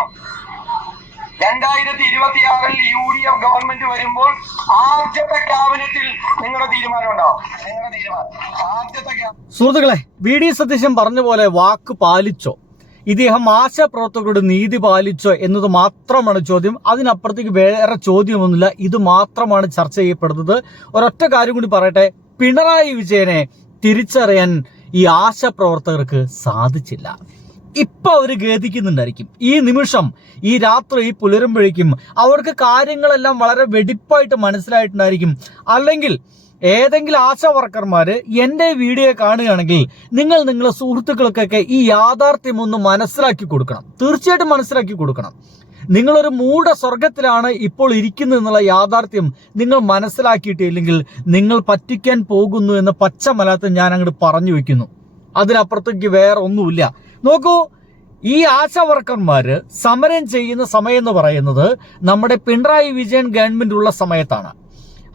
വന്നു. 2026 UDF government വരുമ്പോൾ ആദ്യത്തെ ക്യാബിനറ്റിൽ നിങ്ങളുടെ തീരുമാനം ഉണ്ടാവും. നിങ്ങളുടെ തീരുമാനം ആദ്യത്തെ. സുഹൃത്തുക്കളെ, VD സതീശൻ പറഞ്ഞ പോലെ വാക്ക് പാലിച്ചോ? ഇദ്ദേഹം ആശാപ്രവർത്തകരുടെ നീതി പാലിച്ചോ എന്നത് മാത്രമാണ് ചോദ്യം. അതിനപ്പുറത്തേക്ക് വേറെ ചോദ്യമൊന്നുമില്ല. ഇത് മാത്രമാണ് ചർച്ച ചെയ്യപ്പെടുന്നത്. ഒരൊറ്റ കാര്യം കൂടി പറയട്ടെ, പിണറായി വിജയനെ തിരിച്ചറിയാൻ ഈ ആശാപ്രവർത്തകർക്ക് സാധിച്ചില്ല. ഇപ്പൊ അവര് ഖേദിക്കുന്നുണ്ടായിരിക്കും. ഈ നിമിഷം, ഈ രാത്രി പുലരുമ്പോഴേക്കും അവർക്ക് കാര്യങ്ങളെല്ലാം വളരെ വെടിപ്പായിട്ട് മനസ്സിലായിട്ടുണ്ടായിരിക്കും. അല്ലെങ്കിൽ ഏതെങ്കിലും ആശാ വർക്കർമാര് എന്റെ വീഡിയോ കാണുകയാണെങ്കിൽ നിങ്ങളുടെ സുഹൃത്തുക്കൾക്കൊക്കെ ഈ യാഥാർത്ഥ്യം ഒന്ന് മനസ്സിലാക്കി കൊടുക്കണം. തീർച്ചയായിട്ടും മനസ്സിലാക്കി കൊടുക്കണം. നിങ്ങളൊരു മൂഢ സ്വർഗത്തിലാണ് ഇപ്പോൾ ഇരിക്കുന്നത് എന്നുള്ള യാഥാർത്ഥ്യം നിങ്ങൾ മനസ്സിലാക്കിയിട്ടില്ലെങ്കിൽ നിങ്ങൾ പറ്റിക്കാൻ പോകുന്നു എന്ന് പച്ച മലയാളത്തിൽ ഞാൻ അങ്ങോട്ട് പറഞ്ഞു വെക്കുന്നു. അതിനപ്പുറത്തേക്ക് വേറെ ഒന്നുമില്ല. നോക്കൂ, ഈ ആശാ വർക്കർമാര് സമരം ചെയ്യുന്ന സമയം എന്ന് പറയുന്നത് നമ്മുടെ പിണറായി വിജയൻ ഗവൺമെന്റ് ഉള്ള സമയത്താണ്.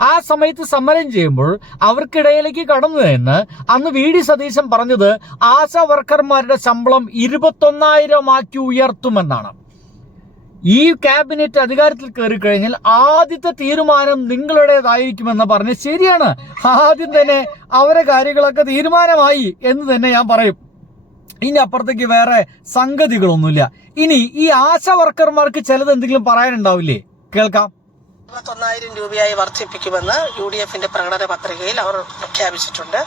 ആ സമയത്ത് സമരം ചെയ്യുമ്പോൾ അവർക്കിടയിലേക്ക് കടന്നു എന്ന് അന്ന് VD സതീശൻ പറഞ്ഞത് ആശാ വർക്കർമാരുടെ ശമ്പളം 21,000 ആക്കി ഉയർത്തുമെന്നാണ്. ഈ ക്യാബിനറ്റ് അധികാരത്തിൽ കയറി കഴിഞ്ഞാൽ ആദ്യത്തെ തീരുമാനം നിങ്ങളുടേതായിരിക്കുമെന്ന് പറഞ്ഞ് ശരിയാണ്. ആദ്യം തന്നെ അവരെ കാര്യങ്ങളൊക്കെ തീരുമാനമായി എന്ന് തന്നെ ഞാൻ പറയും. ഇനി അപ്പുറത്തേക്ക് വേറെ സംഗതികളൊന്നുമില്ല. ഇനി ഈ ആശാ വർക്കർമാർക്ക് ചിലത് എന്തെങ്കിലും പറയാനുണ്ടാവില്ലേ? കേൾക്കാം. 21,000 രൂപയായി വർദ്ധിപ്പിക്കുമെന്ന് UDFന്റെ പ്രകടന പത്രികയിൽ അവർ പ്രഖ്യാപിച്ചിട്ടുണ്ട്.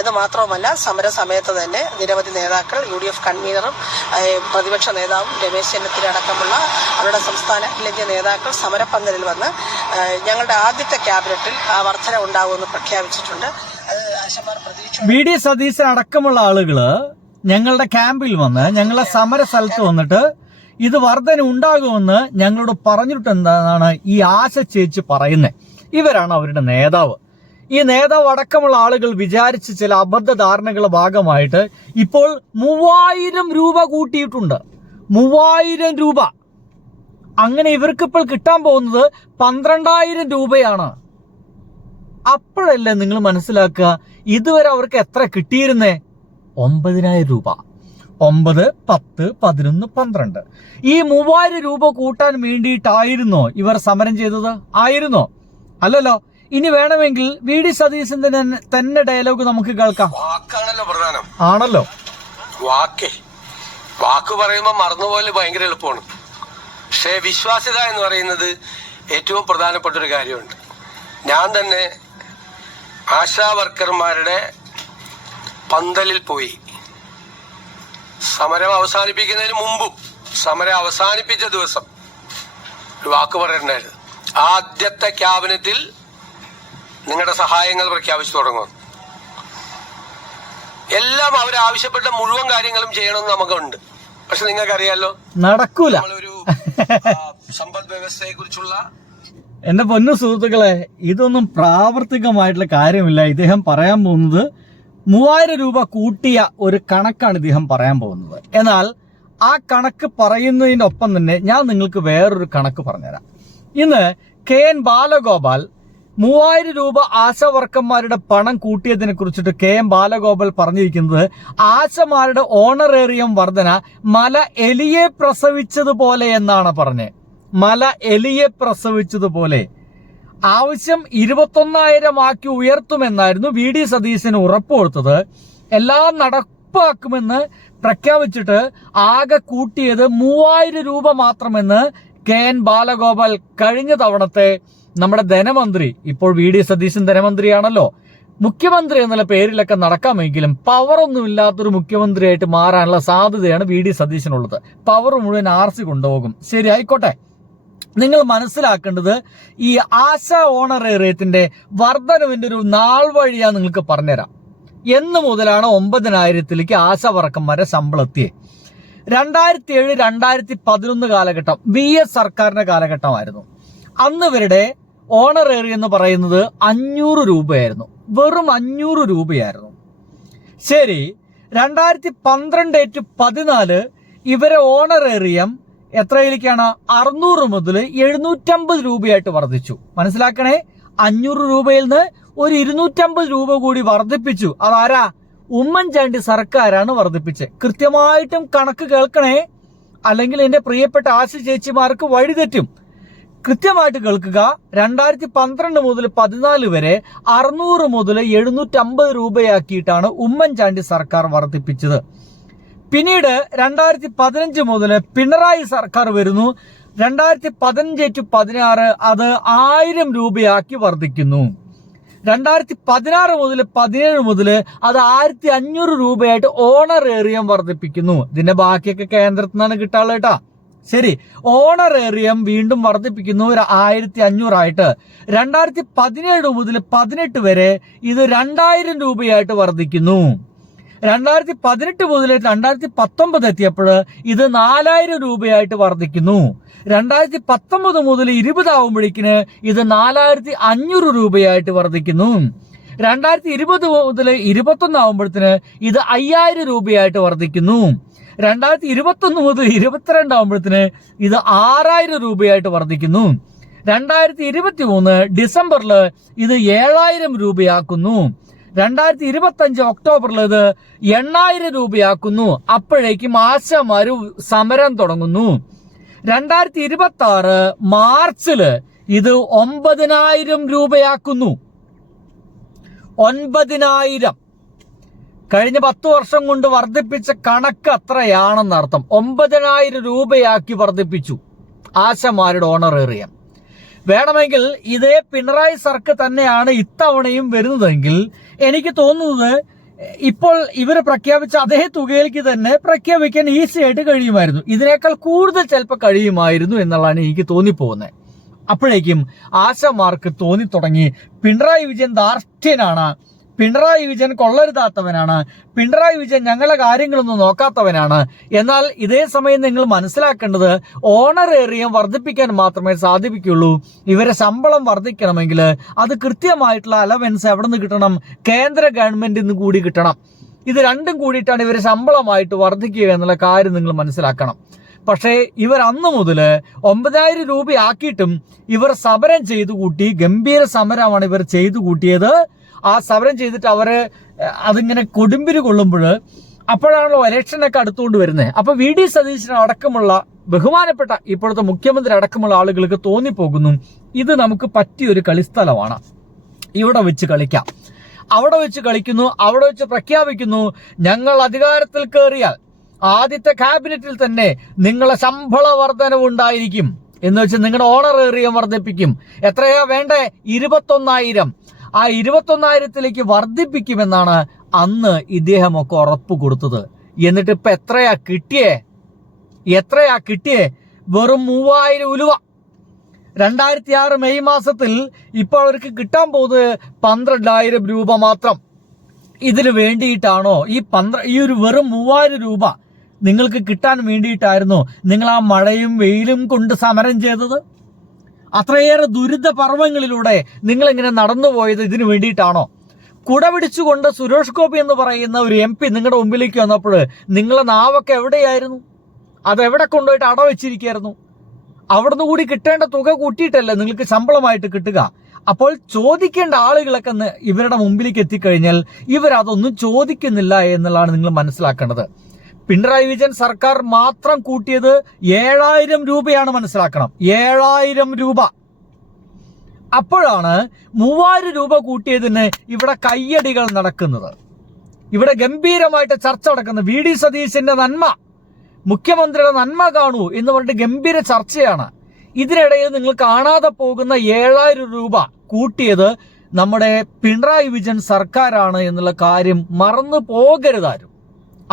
എന്ന് മാത്രവുമല്ല, സമര സമയത്ത് തന്നെ നിരവധി നേതാക്കൾ, UDF കൺവീനറും പ്രതിപക്ഷ നേതാവും രമേശ് ചെന്നിത്തല അടക്കമുള്ള അവരുടെ സംസ്ഥാന അഖിലേന്ത്യാ നേതാക്കൾ സമരപ്പന്തലിൽ വന്ന് ഞങ്ങളുടെ ആദ്യത്തെ ക്യാബിനറ്റിൽ ആ വർധന ഉണ്ടാകുമെന്ന് പ്രഖ്യാപിച്ചിട്ടുണ്ട്. അത് ആശമാർ പ്രതീക്ഷ. VD സതീശൻ അടക്കമുള്ള ആളുകള് ഞങ്ങളുടെ ക്യാമ്പിൽ വന്ന് ഞങ്ങളുടെ സമര സ്ഥലത്ത് വന്നിട്ട് ഇത് വർധന ഉണ്ടാകുമെന്ന് ഞങ്ങളോട് പറഞ്ഞിട്ടെന്താണ് ഈ ആശ ചേച്ചി പറയുന്നത്. ഇവരാണ് അവരുടെ നേതാവ്. ഈ നേതാവ് അടക്കമുള്ള ആളുകൾ വിചാരിച്ച ചില അബദ്ധ ധാരണകളുടെ ഭാഗമായിട്ട് ഇപ്പോൾ 3000 രൂപ കൂട്ടിയിട്ടുണ്ട്. 3000 രൂപ. അങ്ങനെ ഇവർക്കിപ്പോൾ കിട്ടാൻ പോകുന്നത് 12,000 രൂപയാണ്. അപ്പോഴല്ലേ നിങ്ങൾ മനസ്സിലാക്കുക ഇതുവരെ അവർക്ക് എത്ര കിട്ടിയിരുന്നേ? 9,000 രൂപ. 9, 10, 11, 12. ഈ 3000 രൂപ കൂട്ടാൻ വേണ്ടിയിട്ടായിരുന്നോ ഇവർ സമരം ചെയ്തത്? ആയിരുന്നോ? അല്ലല്ലോ. ഇനി വേണമെങ്കിൽ VD സതീശന്റെ തന്നെ ഡയലോഗ് നമുക്ക് കേൾക്കാം. വാക്കാണല്ലോ പ്രധാനം. ആണല്ലോ. വാക്ക് പറയുമ്പോൾ മറന്നുപോലെ ഭയങ്കര എളുപ്പമാണ്. പക്ഷേ വിശ്വാസ്യത എന്ന് പറയുന്നത് ഏറ്റവും പ്രധാനപ്പെട്ട ഒരു കാര്യമുണ്ട്. ഞാൻ തന്നെ ആശാ വർക്കർമാരുടെ പന്തലിൽ പോയി സമരം അവസാനിപ്പിക്കുന്നതിന് മുമ്പും സമരം അവസാനിപ്പിച്ച ദിവസം ഒരു വാക്ക് പറഞ്ഞിട്ടുണ്ടായിരുന്നു. ആദ്യത്തെ ക്യാബിനറ്റിൽ നിങ്ങളുടെ സഹായങ്ങൾ പ്രഖ്യാപിച്ചു തുടങ്ങും. എല്ലാം അവരാവശ്യപ്പെട്ട മുഴുവൻ കാര്യങ്ങളും ചെയ്യണമെന്ന് നമുക്കുണ്ട്. പക്ഷെ നിങ്ങൾക്കറിയാലോ, നടക്കൂല. നമ്മളൊരു സമ്പദ് വ്യവസ്ഥയെ കുറിച്ചുള്ള എന്റെ പൊന്നു സുഹൃത്തുക്കളെ, ഇതൊന്നും പ്രാവർത്തികമായിട്ടുള്ള കാര്യമില്ല. ഇദ്ദേഹം പറയാൻ പോകുന്നത് 3000 രൂപ കൂട്ടിയ ഒരു കണക്കാണ് ഇദ്ദേഹം പറയാൻ പോകുന്നത്. എന്നാൽ ആ കണക്ക് പറയുന്നതിനൊപ്പം തന്നെ ഞാൻ നിങ്ങൾക്ക് വേറൊരു കണക്ക് പറഞ്ഞുതരാം. ഇന്ന് KN ബാലഗോപാൽ 3000 രൂപ ആശാ വർക്കർമാരുടെ പണം കൂട്ടിയതിനെ കുറിച്ചിട്ട് KM ബാലഗോപാൽ പറഞ്ഞിരിക്കുന്നത് ആശമാരുടെ ഓണറേറിയം വർധന മല എലിയെ പ്രസവിച്ചതുപോലെ എന്നാണ് പറഞ്ഞത്. മല എലിയെ പ്രസവിച്ചതുപോലെ. ആവശ്യം 21,000 ആക്കി ഉയർത്തുമെന്നായിരുന്നു VD സതീശന് ഉറപ്പ് കൊടുത്തത്. എല്ലാം നടപ്പാക്കുമെന്ന് പ്രഖ്യാപിച്ചിട്ട് ആകെ കൂട്ടിയത് 3000 രൂപ മാത്രമെന്ന് KN ബാലഗോപാൽ കഴിഞ്ഞ തവണത്തെ നമ്മുടെ ധനമന്ത്രി, ഇപ്പോൾ VD സതീശൻ ധനമന്ത്രിയാണല്ലോ, മുഖ്യമന്ത്രി എന്നുള്ള പേരിലൊക്കെ നടക്കാമെങ്കിലും പവറൊന്നുമില്ലാത്തൊരു മുഖ്യമന്ത്രിയായിട്ട് മാറാനുള്ള സാധ്യതയാണ് VD സതീശനുള്ളത്. പവർ മുഴുവൻ RC കൊണ്ടുപോകും. ശരി, ആയിക്കോട്ടെ. നിങ്ങൾ മനസ്സിലാക്കേണ്ടത് ഈ ആശാ ഓണറേറിയത്തിന്റെ വർധനവിന്റെ ഒരു നാൾ വഴിയാ നിങ്ങൾക്ക് പറഞ്ഞുതരാം. എന്ന് മുതലാണ് 9,000 ആശാ വർക്കർമാരെ ശമ്പളം എത്തിയേ? 2007, 2011 കാലഘട്ടം VS സർക്കാരിന്റെ കാലഘട്ടമായിരുന്നു. അന്ന് ഇവരുടെ ഓണറേറിയം എന്ന് പറയുന്നത് 500 രൂപയായിരുന്നു. വെറും 500 രൂപയായിരുന്നു. ശരി, 2012 to 2014 ഇവരെ ഓണറേറിയം എത്രയിലേക്കാണ്? 600 മുതൽ 750 രൂപയായിട്ട് വർദ്ധിച്ചു. മനസ്സിലാക്കണേ, 500 രൂപയിൽ നിന്ന് ഒരു 250 രൂപ കൂടി വർദ്ധിപ്പിച്ചു. അതാരാ? ഉമ്മൻചാണ്ടി സർക്കാരാണ് വർദ്ധിപ്പിച്ചത്. കൃത്യമായിട്ടും കണക്ക് കേൾക്കണേ. അല്ലെങ്കിൽ എൻ്റെ പ്രിയപ്പെട്ട ആശ ചേച്ചിമാർക്ക് വഴിതെറ്റും. കൃത്യമായിട്ട് കേൾക്കുക. 2012 മുതൽ 14 വരെ 600 മുതൽ 750 രൂപയാക്കിയിട്ടാണ് ഉമ്മൻചാണ്ടി സർക്കാർ വർദ്ധിപ്പിച്ചത്. പിന്നീട് 2015 മുതൽ പിണറായി സർക്കാർ വരുന്നു. 2015 to 16 അത് 1000 രൂപയാക്കി വർദ്ധിക്കുന്നു. 2016 മുതൽ 17 മുതൽ അത് 1500 രൂപയായിട്ട് ഓണറേറിയം വർദ്ധിപ്പിക്കുന്നു. ഇതിന്റെ ബാക്കിയൊക്കെ കേന്ദ്രത്തിൽ നിന്നാണ് കിട്ടാനുള്ളത് കേട്ടാ. ശരി, ഓണറേറിയം വീണ്ടും വർദ്ധിപ്പിക്കുന്നു 1500 ആയിട്ട്. 2017 മുതൽ 18 വരെ ഇത് 2000 രൂപയായിട്ട് വർദ്ധിക്കുന്നു. 2018 മുതൽ 2019 എത്തിയപ്പോൾ ഇത് 4000 രൂപയായിട്ട് വർദ്ധിക്കുന്നു. 2019 മുതൽ 20 ആവുമ്പോഴേക്കിന് ഇത് 4500 രൂപയായിട്ട് വർദ്ധിക്കുന്നു. 2020 മുതൽ 21 ആവുമ്പോഴത്തിന് ഇത് 5000 രൂപയായിട്ട് വർദ്ധിക്കുന്നു. 2021 മുതൽ 22 ആവുമ്പോഴത്തിന് ഇത് 6000 രൂപയായിട്ട് വർദ്ധിക്കുന്നു. 2023 ഡിസംബറിൽ ഇത് 7000 രൂപയാക്കുന്നു. 2025 ഒക്ടോബറിൽ ഇത് 8000 രൂപയാക്കുന്നു. അപ്പോഴേക്കും ആശമാര് സമരം തുടങ്ങുന്നു. 2026 മാർച്ചില് ഇത് 9000 രൂപയാക്കുന്നു. 9000. കഴിഞ്ഞ 10 വർഷം കൊണ്ട് വർദ്ധിപ്പിച്ച കണക്ക് അത്രയാണെന്നർത്ഥം. 9000 രൂപയാക്കി വർദ്ധിപ്പിച്ചു ആശമാരുടെ ഓണറേറിയം. വേണമെങ്കിൽ ഇതേ പിണറായി സർക്കാർ തന്നെയാണ് ഇത്തവണയും വരുന്നതെങ്കിൽ എനിക്ക് തോന്നുന്നത് ഇപ്പോൾ ഇവർ പ്രഖ്യാപിച്ച അതേ തുകയിലേക്ക് തന്നെ പ്രഖ്യാപിക്കാൻ ഈസി ആയിട്ട് കഴിയുമായിരുന്നു. ഇതിനേക്കാൾ കൂടുതൽ ചിലപ്പോൾ കഴിയുമായിരുന്നു എന്നുള്ളതാണ് എനിക്ക് തോന്നിപ്പോകുന്നത്. അപ്പോഴേക്കും ആശമാർക്ക് തോന്നി തുടങ്ങി പിണറായി വിജയൻ ധാർഷ്ട്യനാണ്, പിണറായി വിജയൻ കൊള്ളരുതാത്തവനാണ്, പിണറായി വിജയൻ ഞങ്ങളെ കാര്യങ്ങളൊന്നും നോക്കാത്തവനാണ്. എന്നാൽ ഇതേ സമയം നിങ്ങൾ മനസ്സിലാക്കേണ്ടത് ഓണറേറിയം വർദ്ധിപ്പിക്കാൻ മാത്രമേ സാധിക്കുള്ളൂ. ഇവരെ ശമ്പളം വർദ്ധിക്കണമെങ്കിൽ അത് കൃത്യമായിട്ടുള്ള അലവൻസ് എവിടെ നിന്ന് കിട്ടണം? കേന്ദ്ര ഗവൺമെന്റിൽ നിന്ന് കൂടി കിട്ടണം. ഇത് രണ്ടും കൂടിയിട്ടാണ് ഇവരെ ശമ്പളമായിട്ട് വർദ്ധിക്കുക എന്നുള്ള കാര്യം നിങ്ങൾ മനസ്സിലാക്കണം. പക്ഷേ ഇവർ അന്ന് മുതൽ 9000 രൂപയാക്കിയിട്ടും ഇവർ സമരം ചെയ്തു കൂട്ടി. ഗംഭീര സമരമാണ് ഇവർ ചെയ്തു കൂട്ടിയത്. ആ സമരം ചെയ്തിട്ട് അവര് അതിങ്ങനെ കൊടുമ്പിരി കൊള്ളുമ്പോൾ അപ്പോഴാണല്ലോ ഇലക്ഷനൊക്കെ അടുത്തുകൊണ്ട് വരുന്നത്. അപ്പൊ VD സതീശൻ അടക്കമുള്ള ബഹുമാനപ്പെട്ട ഇപ്പോഴത്തെ മുഖ്യമന്ത്രി അടക്കമുള്ള ആളുകൾക്ക് തോന്നിപ്പോകുന്നു ഇത് നമുക്ക് പറ്റിയൊരു കളിസ്ഥലമാണ്, ഇവിടെ വെച്ച് കളിക്കാം. അവിടെ വെച്ച് കളിക്കുന്നു, അവിടെ വെച്ച് പ്രഖ്യാപിക്കുന്നു ഞങ്ങൾ അധികാരത്തിൽ കയറിയാൽ ആദ്യത്തെ ക്യാബിനറ്റിൽ തന്നെ നിങ്ങളെ ശമ്പള വർധനവ് ഉണ്ടായിരിക്കും എന്ന് വെച്ച് നിങ്ങളുടെ ഓണറേറിയം വർദ്ധിപ്പിക്കും. എത്രയാ വേണ്ടേ? 21000. ആ 21000ത്തിലേക്ക് വർദ്ധിപ്പിക്കുമെന്നാണ് അന്ന് ഇദ്ദേഹമൊക്കെ ഉറപ്പ് കൊടുത്തത്. എന്നിട്ട് ഇപ്പൊ എത്രയാ കിട്ടിയേ? വെറും 3000 ഉലുവ. 2006 മെയ് മാസത്തിൽ ഇപ്പോൾ അവർക്ക് കിട്ടാൻ പോകുന്നത് 12000 രൂപ മാത്രം. ഇതിന് വേണ്ടിയിട്ടാണോ ഈ ഒരു വെറും 3000 രൂപ നിങ്ങൾക്ക് കിട്ടാൻ വേണ്ടിയിട്ടായിരുന്നോ നിങ്ങൾ ആ മഴയും വെയിലും കൊണ്ട് സമരം ചെയ്തത്? അത്രയേറെ ദുരിത പർവ്വങ്ങളിലൂടെ നിങ്ങൾ ഇങ്ങനെ നടന്നുപോയത് ഇതിനു വേണ്ടിയിട്ടാണോ? കുട പിടിച്ചുകൊണ്ട് സുരേഷ് ഗോപി എന്ന് പറയുന്ന ഒരു MP നിങ്ങളുടെ മുമ്പിലേക്ക് വന്നപ്പോൾ നിങ്ങളെ നാവൊക്കെ എവിടെയായിരുന്നു? അതെവിടെ കൊണ്ടുപോയിട്ട് അടവെച്ചിരിക്കുകയായിരുന്നു? അവിടുന്ന് കൂടി കിട്ടേണ്ട തുക കൂട്ടിയിട്ടല്ലേ നിങ്ങൾക്ക് ശമ്പളമായിട്ട് കിട്ടുക. അപ്പോൾ ചോദിക്കേണ്ട ആളുകളൊക്കെ ഇവരുടെ മുമ്പിലേക്ക് എത്തിക്കഴിഞ്ഞാൽ ഇവരതൊന്നും ചോദിക്കുന്നില്ല എന്നുള്ളതാണ് നിങ്ങൾ മനസ്സിലാക്കേണ്ടത്. പിണറായി വിജയൻ സർക്കാർ മാത്രം കൂട്ടിയത് 7000 രൂപയാണ്, മനസ്സിലാക്കണം. 7000 രൂപ. അപ്പോഴാണ് 3000 രൂപ കൂട്ടിയതിന് ഇവിടെ കയ്യടികൾ നടക്കുന്നത്, ഇവിടെ ഗംഭീരമായിട്ട് ചർച്ച നടക്കുന്നത്. VD സതീശന്റെ നന്മ, മുഖ്യമന്ത്രിയുടെ നന്മ കാണൂ എന്ന് പറഞ്ഞിട്ട് ഗംഭീര ചർച്ചയാണ്. ഇതിനിടയിൽ നിങ്ങൾ കാണാതെ പോകുന്ന 7000 രൂപ കൂട്ടിയത് നമ്മുടെ പിണറായി വിജയൻ സർക്കാരാണ് എന്നുള്ള കാര്യം മറന്നു പോകരുതാരും.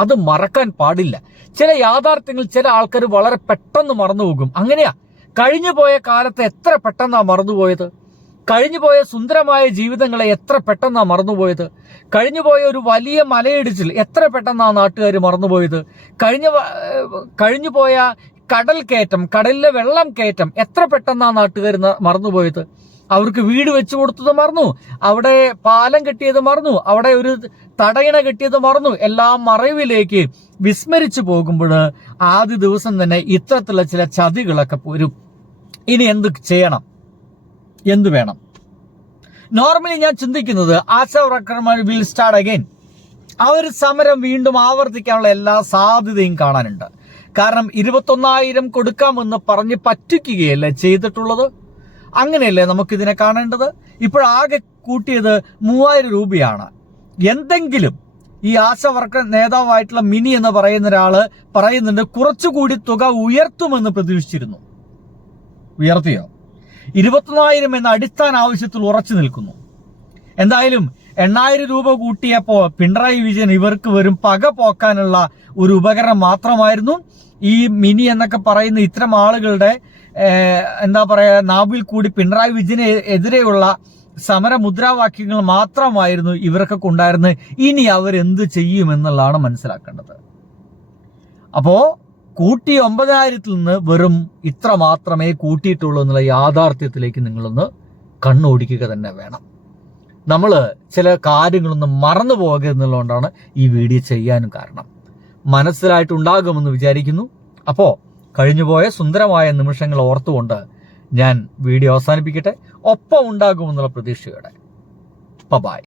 അത് മറക്കാൻ പാടില്ല. ചില യാഥാർത്ഥ്യങ്ങൾ ചില ആൾക്കാർ വളരെ പെട്ടെന്ന് മറന്നുപോകും. അങ്ങനെയാ കഴിഞ്ഞു പോയ കാലത്ത് എത്ര പെട്ടെന്നാ മറന്നുപോയത്? കഴിഞ്ഞുപോയ സുന്ദരമായ ജീവിതങ്ങളെ എത്ര പെട്ടെന്നാ മറന്നുപോയത്? കഴിഞ്ഞുപോയ ഒരു വലിയ മലയിടിച്ചിൽ എത്ര പെട്ടെന്നാ നാട്ടുകാർ മറന്നുപോയത്? കഴിഞ്ഞുപോയ കടൽ കയറ്റം, കടലിലെ വെള്ളം കയറ്റം എത്ര പെട്ടെന്നാ നാട്ടുകാർ മറന്നുപോയത്? അവർക്ക് വീട് വെച്ചു കൊടുത്തത് മറന്നു, അവിടെ പാലം കെട്ടിയത് മറന്നു, അവിടെ ഒരു തടയണ കെട്ടിയത് മറന്നു. എല്ലാം മറവിലേക്ക് വിസ്മരിച്ചു പോകുമ്പോൾ ആദ്യ ദിവസം തന്നെ ഇത്തരത്തിലുള്ള ചില ചതികളൊക്കെ വരും. ഇനി എന്ത് ചെയ്യണം, എന്തു വേണം? നോർമലി ഞാൻ ചിന്തിക്കുന്നത് ആശാ വർക്കർമാർ വിൽ സ്റ്റാർട്ട് അഗൈൻ. ആ ഒരു സമരം വീണ്ടും ആവർത്തിക്കാനുള്ള എല്ലാ സാധ്യതയും കാണാനുണ്ട്. കാരണം 21,000 കൊടുക്കാമെന്ന് പറഞ്ഞ് പറ്റിക്കുകയല്ലേ ചെയ്തിട്ടുള്ളത്. അങ്ങനെയല്ലേ നമുക്കിതിനെ കാണേണ്ടത്. ഇപ്പോഴാകെ കൂട്ടിയത് 3,000 രൂപയാണ്. എന്തെങ്കിലും ഈ ആശാവർക്കർ നേതാവായിട്ടുള്ള മിനി എന്ന് പറയുന്ന ഒരാള് പറയുന്നുണ്ട് കുറച്ചുകൂടി തുക ഉയർത്തുമെന്ന് പ്രതീക്ഷിച്ചിരുന്നു. ഉയർത്തിയോ? 21,000 എന്ന അടിസ്ഥാന ആവശ്യത്തിൽ ഉറച്ചു നിൽക്കുന്നു. എന്തായാലും 8,000 രൂപ കൂട്ടിയപ്പോ പിണറായി വിജയൻ ഇവർക്ക് വരും പക പോക്കാനുള്ള ഒരു ഉപകരണം മാത്രമായിരുന്നു. ഈ മിനി എന്നൊക്കെ പറയുന്ന ഇത്തരം ആളുകളുടെ എന്താ പറയാ നാവിൽ കൂടി പിണറായി വിജയന് എതിരെയുള്ള സമര മുദ്രാവാക്യങ്ങൾ മാത്രമായിരുന്നു ഇവർക്കൊക്കെ ഉണ്ടായിരുന്നത്. ഇനി അവരെന്ത് ചെയ്യുമെന്നുള്ളതാണ് മനസ്സിലാക്കേണ്ടത്. അപ്പോ കൂട്ടിയ 9,000 നിന്ന് വെറും ഇത്ര മാത്രമേ കൂട്ടിയിട്ടുള്ളൂ എന്നുള്ള യാഥാർത്ഥ്യത്തിലേക്ക് നിങ്ങളൊന്ന് കണ്ണോടിക്കുക തന്നെ വേണം. നമ്മൾ ചില കാര്യങ്ങളൊന്നും മറന്നു പോകുക എന്നുള്ളതുകൊണ്ടാണ് ഈ വീഡിയോ ചെയ്യാനും കാരണം. മനസ്സിലായിട്ടുണ്ടാകുമെന്ന് വിചാരിക്കുന്നു. അപ്പോൾ കഴിഞ്ഞുപോയ സുന്ദരമായ നിമിഷങ്ങൾ ഓർത്തുകൊണ്ട് ഞാൻ വീഡിയോ അവസാനിപ്പിക്കട്ടെ. ഒപ്പം ഉണ്ടാകുമെന്നുള്ള പ്രതീക്ഷയോടെ ബൈ.